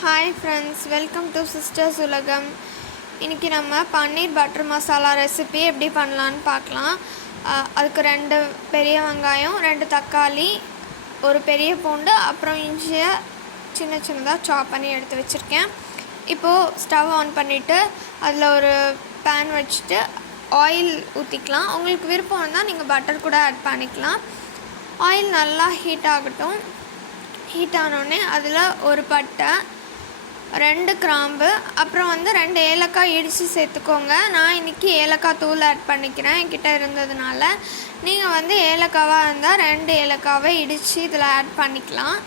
Hi friends welcome to sisters Ulagam இன்றைக்கி நம்ம பன்னீர் butter masala recipe எப்படி பண்ணலான்னு பார்க்கலாம். அதுக்கு ரெண்டு பெரிய வெங்காயம் ரெண்டு தக்காளி ஒரு பெரிய பூண்டு அப்புறம் இஞ்சியை சின்ன சின்னதாக சாப் பண்ணி எடுத்து வச்சுருக்கேன். இப்போது ஸ்டவ் ஆன் பண்ணிவிட்டு அதில் ஒரு பேன் வச்சுட்டு ஆயில் ஊற்றிக்கலாம் உங்களுக்கு விருப்பம் இருந்தால் நீங்கள் பட்டர் கூட ஆட் பண்ணிக்கலாம். ஆயில் நல்லா ஹீட் ஆகட்டும். ஹீட் ஆனோடனே அதில் ஒரு பட்டை ரெண்டு கிராம்பு அப்புறம் வந்து ரெண்டு ஏலக்காய் இடித்து சேர்த்துக்கோங்க. நான் இன்றைக்கி ஏலக்காய் தூள் ஆட் பண்ணிக்கிறேன் என்கிட்ட இருந்ததுனால. நீங்கள் வந்து ஏலக்காவாக இருந்தால் ரெண்டு ஏலக்காவை இடித்து இதில் ஆட் பண்ணிக்கலாம்.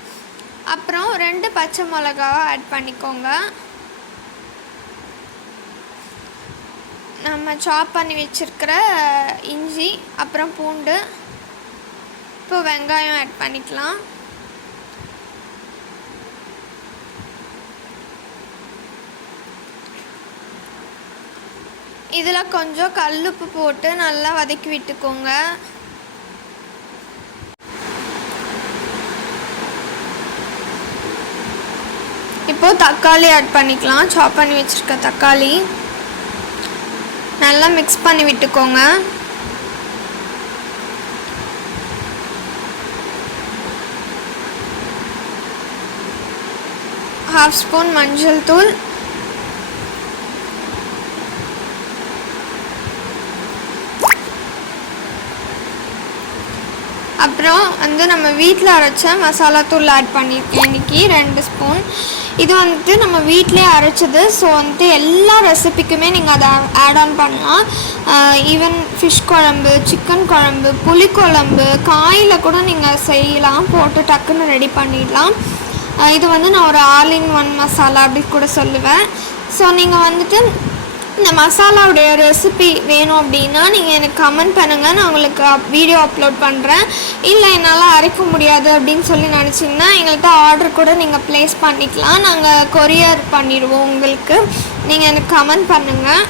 அப்புறம் ரெண்டு பச்சை மிளகாவை ஆட் பண்ணிக்கோங்க. நம்ம சாப் பண்ணி வச்சுருக்கிற இஞ்சி அப்புறம் பூண்டு இப்போ வெங்காயம் ஆட் பண்ணிக்கலாம். இதில் கொஞ்சம் கல்லுப்பு போட்டு நல்லா வதக்கி விட்டுக்கோங்க. இப்போது தக்காளி ஆட் பண்ணிக்கலாம். சாப் பண்ணி வச்சுருக்க தக்காளி. நல்லா மிக்ஸ் பண்ணி விட்டுக்கோங்க. ஹாஃப் ஸ்பூன் மஞ்சள் தூள். அப்புறம் வந்து நம்ம வீட்டில் அரைச்ச மசாலா தூள் ஆட் பண்ணியிருக்கேன் இன்றைக்கி ரெண்டு ஸ்பூன் இது வந்துட்டு நம்ம வீட்டிலே அரைச்சது. ஸோ வந்துட்டு எல்லா ரெசிபிக்குமே நீங்கள் அதை ஆட் ஆன் பண்ணலாம். ஈவன் ஃபிஷ் குழம்பு சிக்கன் குழம்பு புளிக்குழம்பு காயில் கூட நீங்கள் செய்யலாம். போட்டு டக்குன்னு ரெடி பண்ணிடலாம். இது வந்து நான் ஒரு ஆல் இன் ஒன் மசாலா அப்படி கூட சொல்லுவேன். ஸோ நீங்கள் வந்துட்டு இந்த மசாலாவுடைய ரெசிபி வேணும் அப்படின்னா நீங்கள் எனக்கு கமெண்ட் பண்ணுங்கள் நான் உங்களுக்கு வீடியோ அப்லோட் பண்ணுறேன் இல்லை என்னால் அரைக்க முடியாது அப்படின்னு சொல்லி நினச்சிங்கன்னா எங்கள்கிட்ட ஆர்டர் கூட நீங்கள் ப்ளேஸ் பண்ணிக்கலாம். நாங்கள் கொரியர் பண்ணிடுவோம் உங்களுக்கு. நீங்கள் எனக்கு கமெண்ட் பண்ணுங்கள்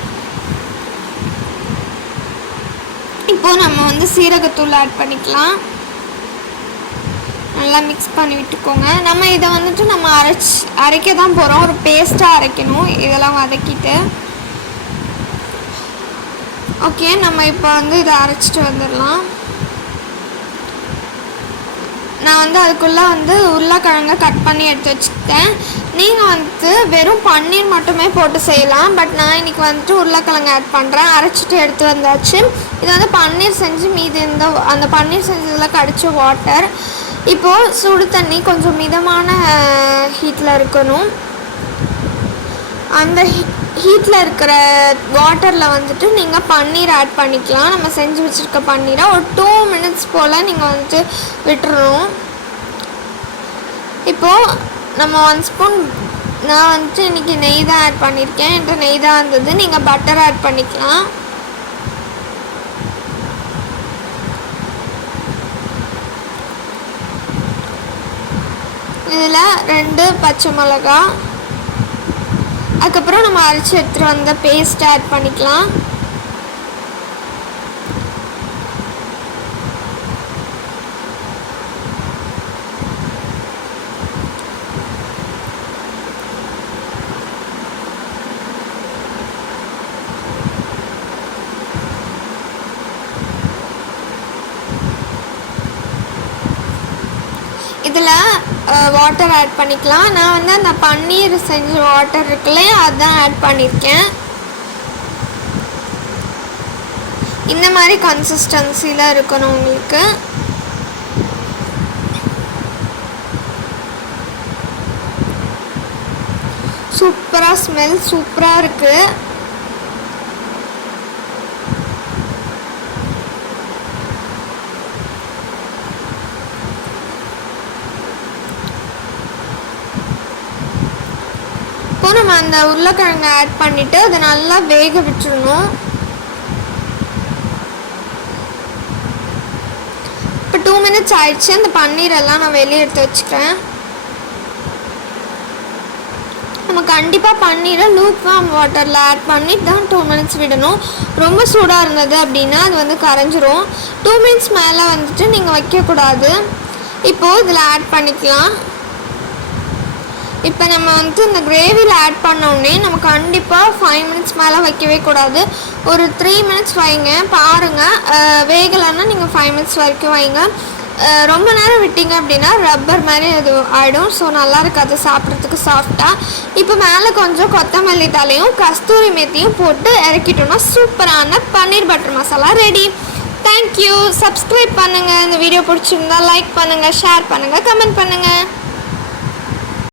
இப்போது நம்ம வந்து சீரகத்தூள் ஆட் பண்ணிக்கலாம். நல்லா மிக்ஸ் பண்ணி விட்டுக்கோங்க. நம்ம இதை வந்துட்டு நம்ம அரைச்சி அரைக்க தான் போகிறோம் ஒரு பேஸ்ட்டாக அரைக்கணும். இதெல்லாம் வதக்கிட்டு. ஓகே நம்ம இப்போ வந்து இதை அரைச்சிட்டு வந்துடலாம். நான் வந்து அதுக்குள்ளே வந்து உருளைக்கிழங்க கட் பண்ணி எடுத்து வச்சுக்கிட்டேன். நீங்கள் வந்து வெறும் பன்னீர் மட்டுமே போட்டு செய்யலாம். பட் நான் இன்றைக்கி வந்துட்டு உருளைக்கிழங்கு ஆட் பண்ணுறேன் அரைச்சிட்டு எடுத்து வந்தாச்சு. இது வந்து பன்னீர் செஞ்சு மீதி இருந்த அந்த பன்னீர் செஞ்சதில் கடிச்ச வாட்டர் இப்போது சுடு தண்ணி கொஞ்சம் மிதமான ஹீட்டில் இருக்கணும். அந்த ஹீட் ஹீட்டில் இருக்கிற வாட்டரில் வந்துட்டு நீங்கள் பன்னீர் ஆட் பண்ணிக்கலாம். நம்ம செஞ்சு வச்சுருக்க பன்னீரை ஒரு டூ மினிட்ஸ் போல் நீங்கள் வந்துட்டு விட்டுறணும். இப்போது நம்ம ஒன் ஸ்பூன் நான் வந்துட்டு இன்றைக்கி நெய் தான் ஆட் பண்ணியிருக்கேன் என்கிட்ட நெய் தான் இருந்தது நீங்கள் பட்டர் ஆட் பண்ணிக்கலாம். இதில் ரெண்டு பச்சை மிளகா அதுக்கப்புறம் நம்ம அரைச்சி எடுத்துகிட்டு வந்த பேஸ்ட் ஆட் பண்ணிக்கலாம். இதில் வாட்டர் ஆட் பண்ணிக்கலாம். நான் வந்து அந்த பன்னீர் செஞ்ச வாட்டர் இருக்குல்ல அதுதான் ஆட் பண்ணியிருக்கேன் இந்த மாதிரி கன்சிஸ்டன்சியில் இருக்கணும் உங்களுக்கு. சூப்பராக ஸ்மெல் சூப்பராக இருக்குது இப்போது நம்ம அந்த உருளைக்கிழங்கை ஆட் பண்ணிவிட்டு அதை நல்லா வேக விட்டுறணும். இப்போ டூ மினிட்ஸ் ஆயிடுச்சு. அந்த பன்னீரெல்லாம் நான் வெளியே எடுத்து வச்சுக்கிறேன். நம்ம கண்டிப்பாக பன்னீரை லூக் வாம் வாட்டரில் ஆட் பண்ணி தான் டூ மினிட்ஸ் விடணும். ரொம்ப சூடாக இருந்தது அப்படின்னா அது வந்து கரைஞ்சிரும். டூ மினிட்ஸ் மேலே வந்துட்டு நீங்கள் வைக்கக்கூடாது. இப்போது இதில் ஆட் பண்ணிக்கலாம். இப்போ நம்ம வந்து இந்த கிரேவியில் ஆட் பண்ணோடனே நம்ம கண்டிப்பாக ஃபைவ் மினிட்ஸ் மேலே வைக்கவே கூடாது. ஒரு த்ரீ மினிட்ஸ் வைங்க. பாருங்கள் வேகலைன்னா நீங்கள் ஃபைவ் மினிட்ஸ் வரைக்கும் வைங்க. ரொம்ப நேரம் விட்டீங்க அப்படின்னா ரப்பர் மாதிரி அது ஆகிடும் ஸோ நல்லா இருக்காது சாப்பிட்றதுக்கு சாஃப்டாக இப்போ மேலே கொஞ்சம் கொத்தமல்லி தலையும் கஸ்தூரி மேத்தியும் போட்டு இறக்கிட்டோம்னா சூப்பரான paneer butter masala ready thank you subscribe பண்ணுங்கள் இந்த வீடியோ பிடிச்சிருந்தா லைக் பண்ணுங்கள் ஷேர் பண்ணுங்கள் கமெண்ட் பண்ணுங்கள்